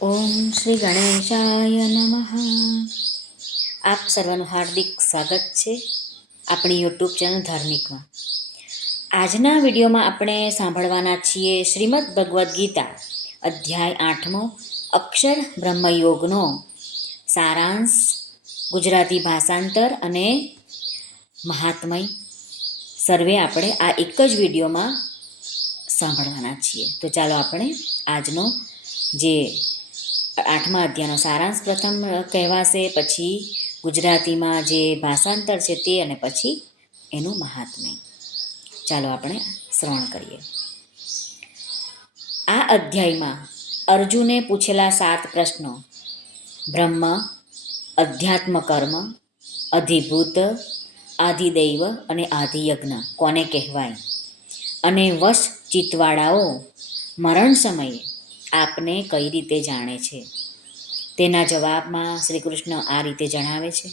ઓમ શ્રી ગણેશાય નમઃ. આપ સર્વનું હાર્દિક સ્વાગત છે આપણી યુટ્યુબ ચેનલ ધાર્મિકમાં. આજના વિડીયોમાં આપણે સાંભળવાના છીએ શ્રીમદ ભગવદ્ ગીતા, અધ્યાય આઠમો, અક્ષર બ્રહ્મયોગનો સારાંશ, ગુજરાતી ભાષાંતર અને મહાત્મય. સર્વે આપણે આ એક જ વિડીયોમાં સાંભળવાના છીએ. તો ચાલો આપણે આજનો જે આઠમા અધ્યાયનો સારાંશ પ્રથમ કહેવાશે, પછી ગુજરાતીમાં જે ભાષાંતર છે તે અને પછી એનું મહાત્મ્ય. ચાલો આપણે શ્રવણ કરીએ. આ અધ્યાયમાં અર્જુને પૂછેલા સાત પ્રશ્નો. બ્રહ્મ અધ્યાત્મ કર્મ અધિભૂત આધિદૈવ અને આધિયજ્ઞ કોને કહેવાય? અને વશ ચિત્તવાળાઓ, મરણ સમયે આપને કઈ રીતે જાણે છે? તેના જવાબમાં શ્રી કૃષ્ણ આ રીતે જણાવે છે.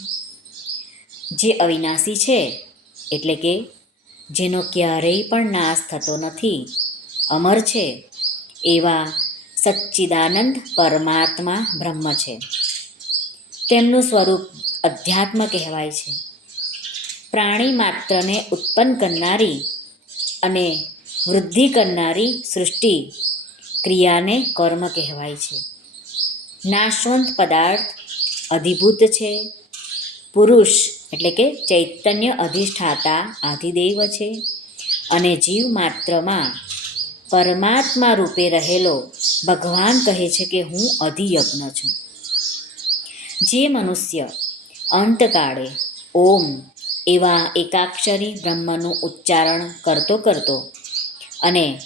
જે અવિનાશી છે, એટલે કે જેનો ક્યારેય પણ નાશ થતો નથી, અમર છે, એવા સચ્ચિદાનંદ પરમાત્મા બ્રહ્મ છે. તેમનું સ્વરૂપ અધ્યાત્મ કહેવાય છે. પ્રાણી માત્રને ઉત્પન્ન કરનારી અને વૃદ્ધિ કરનારી સૃષ્ટિ ક્રિયાને કર્મ કહેવાય છે. નાશવંત પદાર્થ અધિભૂત છે. પુરુષ એટલે કે ચૈતન્ય અધિષ્ઠાતા આધિદેવ છે. અને જીવ માત્રમાં પરમાત્મા રૂપે રહેલો ભગવાન કહે છે કે હું અધિયજ્ઞ છું. જે મનુષ્ય અંતકાળે ઓમ એવા એકાક્ષરી બ્રહ્મનું ઉચ્ચારણ કરતો કરતો અને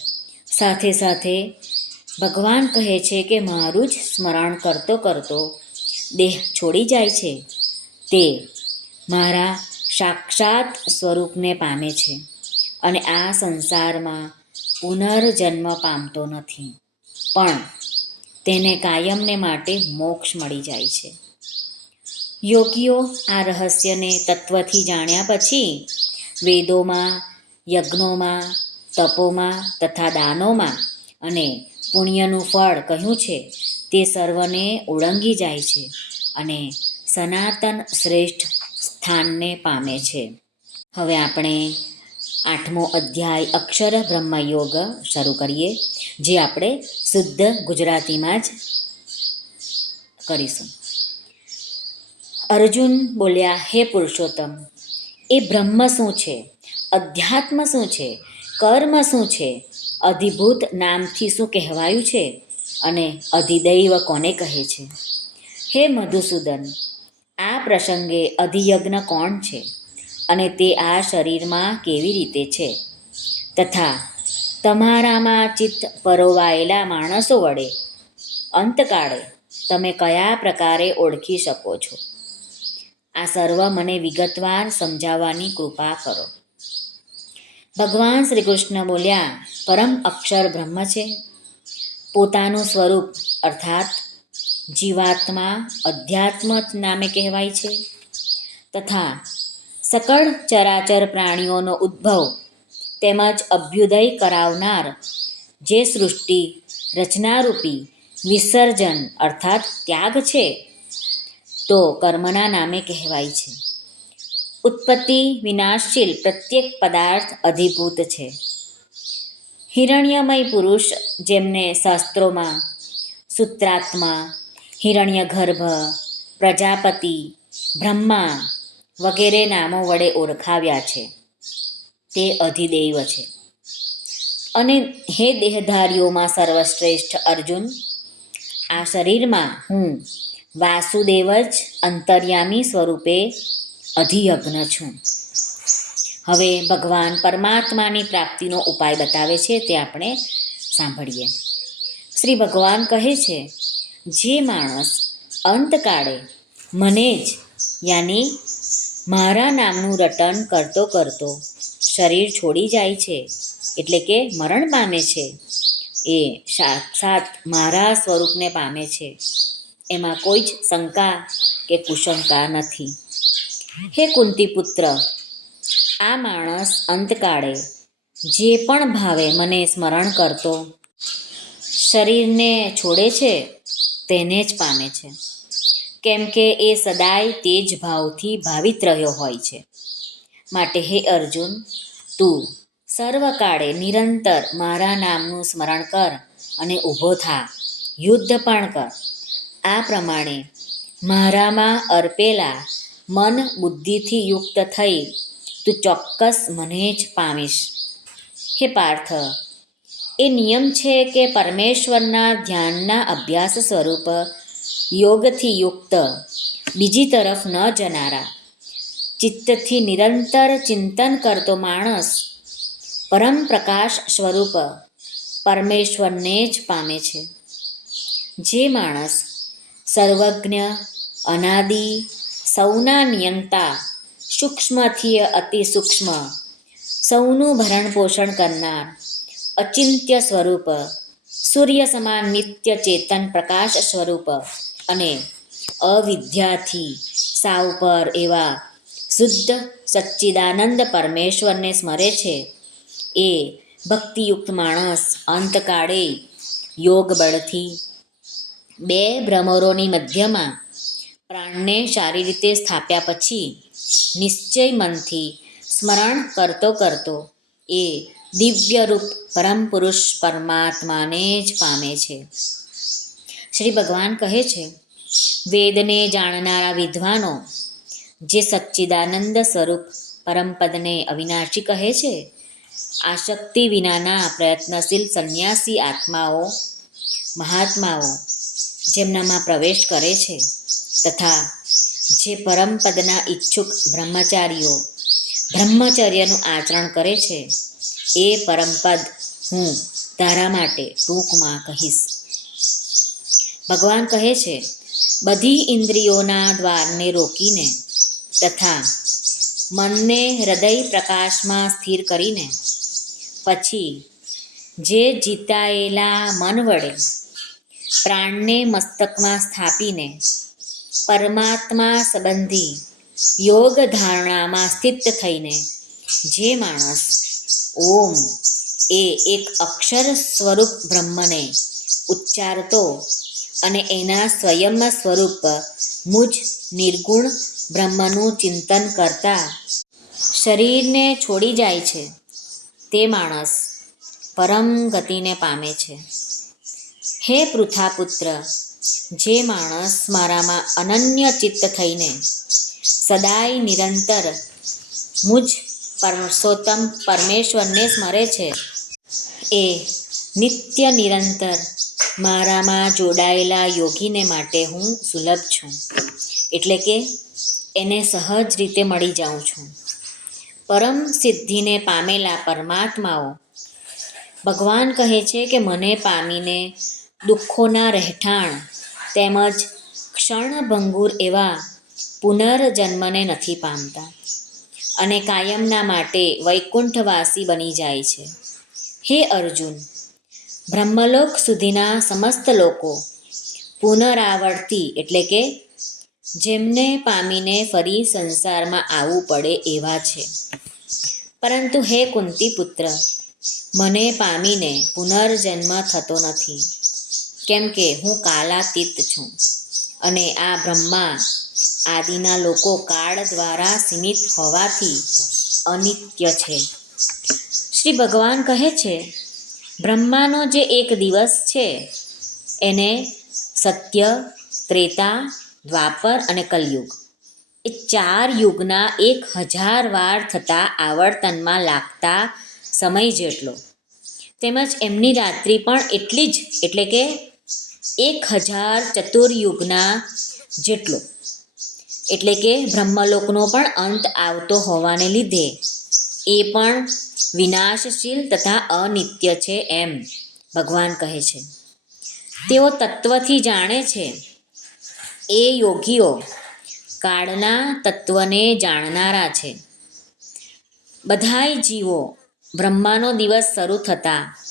સાથે સાથે ભગવાન કહે છે કે મારું જ સ્મરણ કરતો કરતો દેહ છોડી જાય છે. તે મારા સાક્ષાત સ્વરૂપને પામે છે અને આ સંસારમાં પુનર્જન્મ પામતો નથી. પણ તેને કાયમને માટે મોક્ષ મળી જાય છે. યોગીઓ આ રહસ્યને તત્વથી જાણ્યા પછી વેદોમાં, યજ્ઞોમાં, તપોમાં તથા દાનોમાં અને પુણ્યનું ફળ કહ્યું છે, તે સર્વને ઓળંગી જાય છે અને સનાતન શ્રેષ્ઠ સ્થાનને પામે છે. હવે આપણે આઠમો અધ્યાય અક્ષર બ્રહ્મયોગ શરૂ કરીએ, જે આપણે શુદ્ધ ગુજરાતીમાં જ કરીશું. અર્જુન બોલ્યા, હે પુરુષોત્તમ, એ બ્રહ્મ શું છે? અધ્યાત્મ શું છે? કર્મ શું છે? અધિભૂત નામથી શું કહેવાયું છે? અને અધિદૈવ કોને કહે છે? હે મધુસૂદન, આ પ્રસંગે અધિયજ્ઞ કોણ છે? અને તે આ શરીરમાં કેવી રીતે છે? તથા, તમારામાં ચિત્ત પરોવાયેલા માણસો વડે અંતકાળે તમે કયા પ્રકારે ઓળખી શકો છો? આ સર્વ મને વિગતવાર સમજાવવાની કૃપા કરો. ભગવાન શ્રી કૃષ્ણ બોલ્યા, પરમ અક્ષર બ્રહ્મ છે. પોતાનું સ્વરૂપ અર્થાત જીવાત્મા અધ્યાત્મ નામે કહેવાય છે. તથા સકળ ચરાચર પ્રાણીઓનો ઉદ્ભવ તેમજ અભ્યુદય કરાવનાર જે સૃષ્ટિ રચનારૂપી વિસર્જન અર્થાત ત્યાગ છે, તો કર્મના નામે કહેવાય છે. ઉત્પત્તિ, વિનાશશીલ પ્રત્યેક પદાર્થ અધિભૂત છે. હિરણ્યમય પુરુષ જેમને શાસ્ત્રોમાં સૂત્રાત્મા હિરણ્ય ગર્ભ પ્રજાપતિ, બ્રહ્મા વગેરે નામો વડે ઓળખાવ્યા છે. તે અધિદેવ છે. અને હે દેહધારીઓમાં સર્વશ્રેષ્ઠ અર્જુન, આ શરીરમાં હું વાસુદેવ જ અંતર્યામી સ્વરૂપે અધિયજ્ઞ છું. હવે ભગવાન પરમાત્માની પ્રાપ્તિનો ઉપાય બતાવે છે તે આપણે સાંભળીએ. શ્રી ભગવાન કહે છે, જે માણસ અંતકાળે મને જ, યાની મારા નામનું રટન કરતો કરતો શરીર છોડી જાય છે, એટલે કે મરણ પામે છે, એ સાક્ષાત મારા સ્વરૂપને પામે છે. એમાં કોઈ જ શંકા કે કુશંકા નથી. હે કુંતી પુત્ર આ માણસ અંતકાળે જે પણ ભાવે મને સ્મરણ કરતો, શરીરને છોડે છે, તેને જ પામે છે. કેમ કે એ સદાય તે જ ભાવથી ભાવિત રહ્યો હોય છે. માટે હે અર્જુન, તું સર્વકાળે નિરંતર મારા નામનું સ્મરણ કર અને ઊભો થા, યુદ્ધ પણ કર. આ પ્રમાણે મારામાં અર્પેલા મન બુદ્ધિથી યુક્ત થઈ, તું ચોક્કસ મને જ પામીશ. હે પાર્થ, એ નિયમ છે કે પરમેશ્વરના ધ્યાનના અભ્યાસ સ્વરૂપ યોગથી યુક્ત, બીજી તરફ ન જનારા. ચિત્તથી નિરંતર ચિંતન કરતો માણસ પરમ પ્રકાશ સ્વરૂપ પરમેશ્વરને જ પામે છે. જે માણસ સર્વજ્ઞ, અનાદિ સૌના નિયંતા, સૂક્ષ્મથી અતિ સૂક્ષ્મ, સૌનું ભરણ પોષણ કરનાર, અચિંત્ય સ્વરૂપ, સૂર્ય સમાન નિત્ય ચેતન પ્રકાશ સ્વરૂપ અને અવિદ્યાથી સાવ પર એવા શુદ્ધ સચ્ચિદાનંદ પરમેશ્વરને સ્મરે છે. એ ભક્તિયુક્ત માણસ અંતકાળે યોગ બળથી બે ભ્રમરોની મધ્યમાં પ્રાણને સારી રીતે સ્થાપ્યા પછી નિશ્ચય મનથી સ્મરણ કરતો કરતો એ દિવ્યરૂપ પરમ પુરુષ પરમાત્માને જ પામે છે. શ્રી ભગવાન કહે છે, વેદને જાણનારા વિદ્વાનો, જે સચ્ચિદાનંદ સ્વરૂપ પરમપદને અવિનાશી કહે છે આશક્તિ વિનાના પ્રયત્નશીલ સંન્યાસી આત્માઓ, મહાત્માઓ જેમનામાં પ્રવેશ કરે છે. તથા જે પરમપદના ઈચ્છુક બ્રહ્મચારીઓ બ્રહ્મચર્યનું આચરણ કરે છે, એ પરમપદ હું તારા માટે ટૂંકમાં કહીશ. ભગવાન કહે છે, બધી ઇન્દ્રિયોના દ્વારને રોકીને તથા મનને હૃદય પ્રકાશમાં સ્થિર કરીને પછી જે જીતાયેલા મન વડે પ્રાણને મસ્તકમાં સ્થાપીને પરમાત્મા સંબંધી યોગ ધારણામાં સ્થિત થઈને જે માણસ ઓમ એ એક અક્ષર સ્વરૂપ બ્રહ્મને ઉચ્ચારતો અને એના સ્વયં સ્વરૂપ મુજ નિર્ગુણ બ્રહ્મનું ચિંતન કરતા શરીરને છોડી જાય છે. તે માણસ પરમ ગતિને પામે છે. હે પૃથાપુત્ર જે માણસ મારામાં અનન્ય ચિત્ત થઈને સદાય નિરંતર મુજ પરસોત્તમ પરમેશ્વરને સ્મરે છે, એ નિત્ય નિરંતર મારામાં જોડાયેલા યોગીને માટે હું સુલભ છું. એટલે કે એને સહજ રીતે મળી જાઉં છું. પરમ સિદ્ધિને પામેલા પરમાત્માઓ, ભગવાન કહે છે કે મને પામીને દુઃખોના રહેઠાણ તેમજ ક્ષણભંગુર એવા પુનર્જન્મને નથી પામતા અને કાયમના માટે વૈકુંઠવાસી બની જાય છે. હે અર્જુન, બ્રહ્મલોક સુધીના સમસ્ત લોકો પુનરાવર્તી એટલે કે જેમને પામીને ફરી સંસારમાં આવવું પડે એવા છે. પરંતુ હે કુંતી પુત્ર મને પામીને પુનર્જન્મ થતો નથી. કેમ કે હું કાલાતીત છું અને આ બ્રહ્મા આદિના લોકો કાળ દ્વારા સીમિત હોવાથી અનિત્ય છે. શ્રી ભગવાન કહે છે, બ્રહ્માનો જે એક દિવસ છે, એને સત્ય, ત્રેતા, દ્વાપર અને કલયુગ એ ચાર યુગના એક હજાર વાર થતા આવર્તનમાં લાગતા સમય જેટલો. તેમજ એમની રાત્રિ પણ એટલી જ, એટલે કે એક હજાર ચતુર્યુગના જેટલો. એટલે કે બ્રહ્મલોકનો પણ અંત આવતો હોવાને લીધે એ પણ વિનાશશીલ તથા અનિત્ય છે એમ ભગવાન કહે છે. તેઓ તત્વથી જાણે છે. એ યોગીઓ કાળના તત્વને જાણનારા છે. બધાય જીવો બ્રહ્માનો દિવસ શરૂ થતાં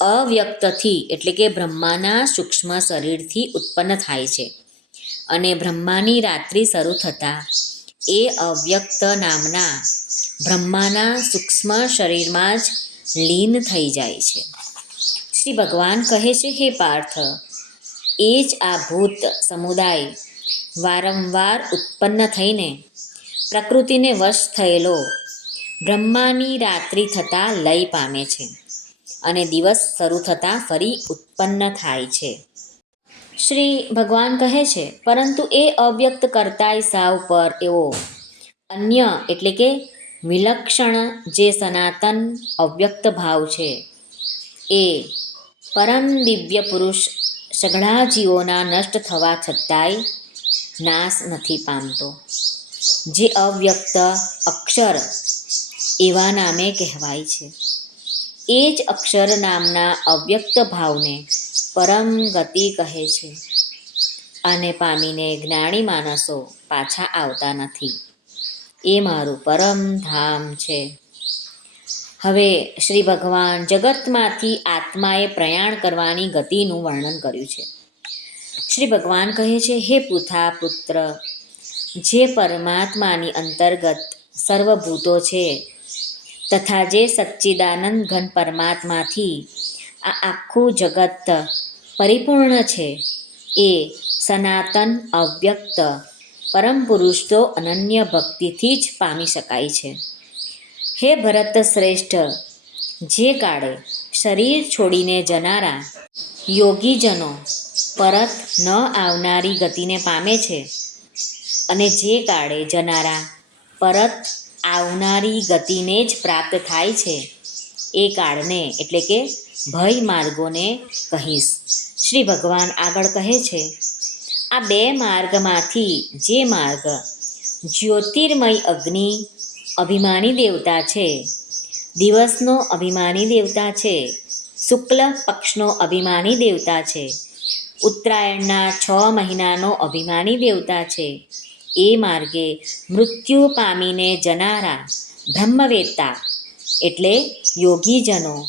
અવ્યક્તથી, એટલે કે બ્રહ્માના સૂક્ષ્મ શરીરથી ઉત્પન્ન થાય છે. અને બ્રહ્માની રાત્રિ શરૂ થતાં, એ અવ્યક્ત નામના બ્રહ્માના સૂક્ષ્મ શરીરમાં જ લીન થઈ જાય છે. શ્રી ભગવાન કહે છે, હે પાર્થ, એ જ આ ભૂત સમુદાય વારંવાર ઉત્પન્ન થઈને પ્રકૃતિને વશ થયેલો બ્રહ્માની રાત્રિ થતાં લય પામે છે. અને દિવસ શરૂ થતાં ફરી ઉત્પન્ન થાય છે. શ્રી ભગવાન કહે છે, પરંતુ એ અવ્યક્ત કરતાય સાવ પર એવો અન્ય એટલે કે વિલક્ષણ જે સનાતન અવ્યક્ત ભાવ છે, એ પરમ દિવ્ય પુરુષ સઘળા જીવોના નષ્ટ થવા છતાંય નાશ નથી પામતો. જે અવ્યક્ત અક્ષર એવા નામે કહેવાય છે. એ જ અક્ષર નામના અવ્યક્ત ભાવને પરમ ગતિ કહે છે. આને પામીને જ્ઞાની માણસો પાછા આવતા નથી. એ મારું પરમ ધામ છે. હવે શ્રી ભગવાન જગતમાંથી આત્માએ પ્રયાણ કરવાની ગતિનું વર્ણન કર્યું છે. શ્રી ભગવાન કહે છે, હે પુથા પુત્ર, જે પરમાત્માની અંતર્ગત સર્વભૂતો છે તથા જે સચ્ચિદાનંદ ઘન પરમાત્માથી આ આખું જગત પરિપૂર્ણ છે, એ સનાતન, અવ્યક્ત, પરમ પુરુષ તો અનન્ય ભક્તિથી જ પામી શકાય છે. હે ભરત શ્રેષ્ઠ, જે કાળે શરીર છોડીને જનારા યોગીજનો પરત ન આવનારી ગતિને પામે છે અને જે કાળે જનારા પરત આવનારી ગતિને જ પ્રાપ્ત થાય છે. એ કાળને, એટલે કે ભય માર્ગોને કહીશ. શ્રી ભગવાન આગળ કહે છે, આ બે માર્ગમાંથી જે માર્ગ જ્યોતિર્મય અગ્નિ અભિમાની દેવતા છે, દિવસનો અભિમાની દેવતા છે, શુક્લ પક્ષનો અભિમાની દેવતા છે, ઉત્તરાયણના છ મહિનાનો અભિમાની દેવતા છે એ માર્ગે મૃત્યુ પામીને જનારા બ્રહ્મવેતા એટલે યોગીજનો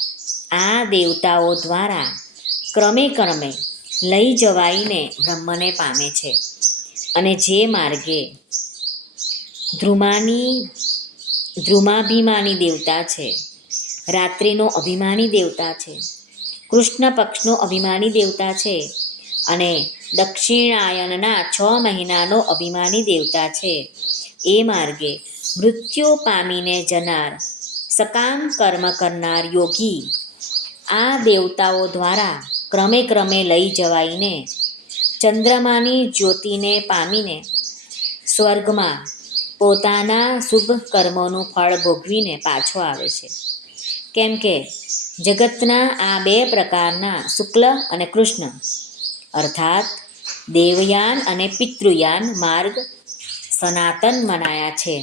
આ દેવતાઓ દ્વારા ક્રમે ક્રમે લઈ જવાઈને બ્રહ્મને પામે છે. અને જે માર્ગે ધ્રુમાની, ધ્રુમાભિમાની દેવતા છે, રાત્રિનો અભિમાની દેવતા છે, કૃષ્ણ પક્ષનો અભિમાની દેવતા છે અને દક્ષિણાયનના છ મહિનાનો અભિમાની દેવતા છે. એ માર્ગે મૃત્યુ પામીને જનાર, સકામ કર્મ કરનાર યોગી, આ દેવતાઓ દ્વારા ક્રમે ક્રમે લઈ જવાઈને ચંદ્રમાની જ્યોતિને પામીને સ્વર્ગમાં પોતાના શુભ કર્મોનું ફળ ભોગવીને પાછો આવે છે. કેમ કે જગતના આ બે પ્રકારના શુક્લ અને કૃષ્ણ અર્થાત દેવયાન અને પિતૃયાન માર્ગ સનાતન મનાયા છે.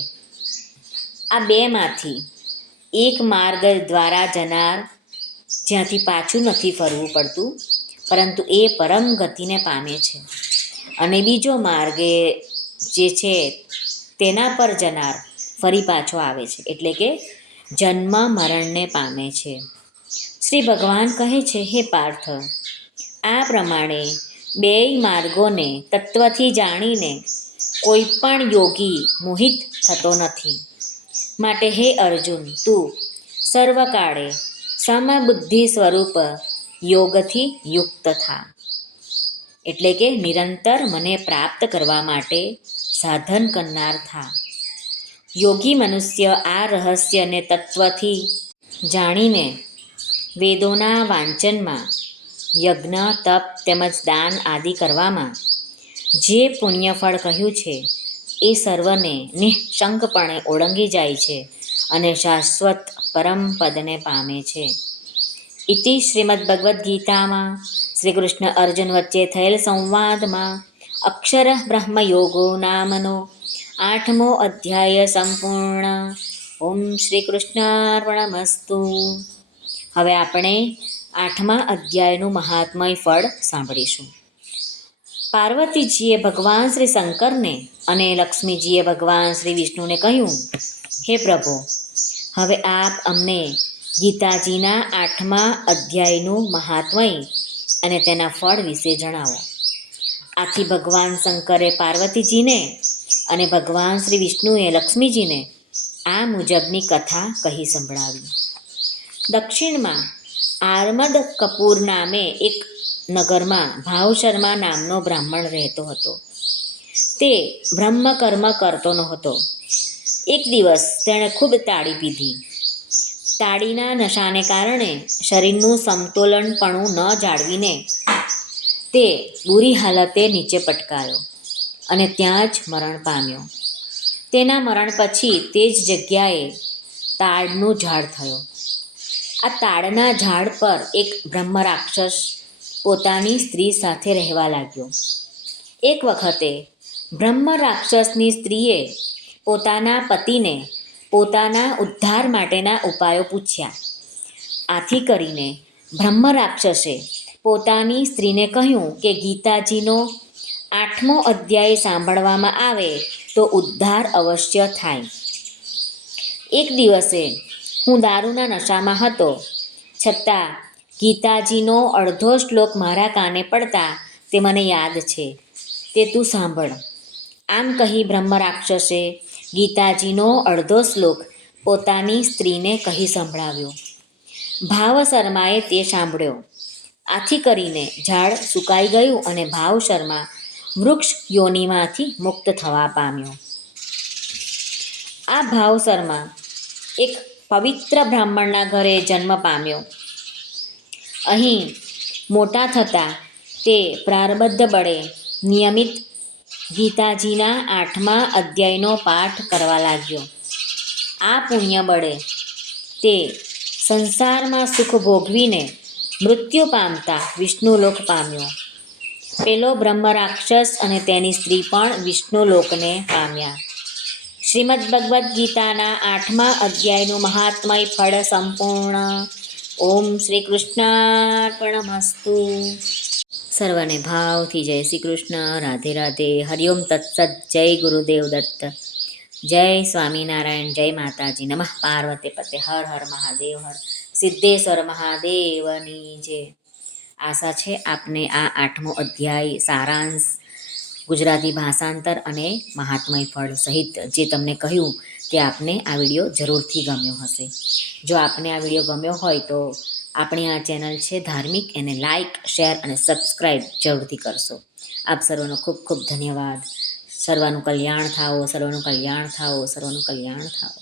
આ બેમાંથી એક માર્ગ દ્વારા જનાર જ્યાંથી પાછું નથી ફરવું પડતું, પરંતુ એ પરમ ગતિને પામે છે. અને બીજો માર્ગ જે છે તેના પર જનાર ફરી પાછો આવે છે, એટલે કે જન્મ મરણને પામે છે. શ્રી ભગવાન કહે છે, હે પાર્થ આ પ્રમાણે બેય માર્ગોને તત્વથી જાણીને કોઈ પણ યોગી મોહિત થતો નથી. માટે હે અર્જુન, તું સર્વકાળે સમબુદ્ધિ સ્વરૂપ યોગથી યુક્ત થા. એટલે કે નિરંતર મને પ્રાપ્ત કરવા માટે સાધન કરનાર થા. યોગી મનુષ્ય આ રહસ્યને તત્વથી જાણીને વેદોના વાંચનમાં યજ્ઞ, તપ તેમજ દાન આદિ કરવામાં. જે પુણ્યફળ કહ્યું છે, એ સર્વને નિઃશંકપણે ઓળંગી જાય છે અને શાશ્વત પરમ પદને પામે છે. ઇતિ શ્રીમદ ભગવદ્ ગીતામાં શ્રી કૃષ્ણ અર્જુન વચ્ચે થયેલ સંવાદમાં અક્ષર બ્રહ્મયોગો નામનો આઠમો અધ્યાય સંપૂર્ણ. ઓમ શ્રી કૃષ્ણાર્પણમસ્તુ હવે આપણે આઠમા અધ્યાયનું મહાત્મય ફળ સાંભળીશું. પાર્વતીજીએ ભગવાન શ્રી શંકરને અને લક્ષ્મીજીએ ભગવાન શ્રી વિષ્ણુને કહ્યું, હે પ્રભુ, હવે આપ અમને ગીતાજીના આઠમા અધ્યાયનું મહાત્મય અને તેના ફળ વિશે જણાવો. આથી ભગવાન શંકરે પાર્વતીજીને અને ભગવાન શ્રી વિષ્ણુએ લક્ષ્મીજીને આ મુજબની કથા કહી સંભળાવી. દક્ષિણમાં આરમદ કપૂર નામે એક નગરમાં ભાવ શર્મા નામનો બ્રાહ્મણ રહેતો હતો. તે બ્રહ્મકર્મ કરતો ન હતો એક દિવસ તેણે ખૂબ તાળી પીધી. તાળીના નશાને કારણે શરીરનું સમતોલનપણું ન જાળવીને તે બુરી હાલતે નીચે પટકાયો અને ત્યાં જ મરણ પામ્યો. તેના મરણ પછી તે જ જગ્યાએ તાડનું ઝાડ થયો. આ તાડના ઝાડ પર એક બ્રહ્મ રાક્ષસ પોતાની સ્ત્રી સાથે રહેવા લાગ્યો. એક વખતે બ્રહ્મ રાક્ષસની સ્ત્રીએ પોતાના પતિને પોતાના ઉદ્ધાર માટેના ઉપાયો પૂછ્યા. આથી કરીને બ્રહ્મ રાક્ષસે પોતાની સ્ત્રીને કહ્યું કે, ગીતાજીનો આઠમો અધ્યાય સાંભળવામાં આવે તો ઉદ્ધાર અવશ્ય થાય. એક દિવસે હું દારૂના નશામાં હતો. છતાં, ગીતાજીનો અડધો શ્લોક મારા કાને પડતા તે મને યાદ છે. તે તું સાંભળ. આમ કહી બ્રહ્મ રાક્ષસે ગીતાજીનો અડધો શ્લોક પોતાની સ્ત્રીને કહી સંભળાવ્યો. ભાવ શર્માએ તે સાંભળ્યો. આથી કરીને ઝાડ સુકાઈ ગયું અને ભાવ શર્મા વૃક્ષ યોનિમાંથી મુક્ત થવા પામ્યો. આ ભાવ શર્મા એક પવિત્ર બ્રાહ્મણના ઘરે જન્મ પામ્યો. અહીં મોટા થતાં તે પ્રારબદ્ધ બળે નિયમિત ગીતાજીના આઠમા અધ્યાયનો પાઠ કરવા લાગ્યો. આ પુણ્ય બળે તે સંસારમાં સુખ ભોગવીને મૃત્યુ પામતા વિષ્ણુલોક પામ્યો. પેલો બ્રહ્મ રાક્ષસ અને તેની સ્ત્રી પણ વિષ્ણુલોકને પામ્યા. શ્રીમદ ભગવદ્ ગીતાના આઠમા અધ્યાયનું મહાત્મય ફળ સંપૂર્ણ. ઓમ શ્રી કૃષ્ણાર્પણમસ્તુ સર્વને ભાવથી જય શ્રી કૃષ્ણ રાધે રાધે. હરિઓમ તત્સત જય ગુરુદેવ દત્ત. જય સ્વામિનારાયણ. જય માતાજી. નમઃ. પાર્વતી પતે. હર હર મહાદેવ. હર. સિદ્ધેશ્વર મહાદેવની જય. આશા છે આપને આ આઠમો અધ્યાય સારાંશ ગુજરાતી ભાષાંતર અને મહાત્મય ફળ સહિત જે તમને કહ્યું તે આપને આ વીડિયો જરૂરથી ગમ્યો હશે. જો આપને આ વીડિયો ગમ્યો હોય તો આપણી આ ચેનલ છે ધાર્મિક એને લાઇક શેર અને સબસ્ક્રાઈબ જરૂરથી કરશો. આપ સર્વનો ખૂબ ખૂબ ધન્યવાદ. સર્વનું કલ્યાણ થાઓ, સર્વનું કલ્યાણ થાઓ, સર્વનું કલ્યાણ થાઓ.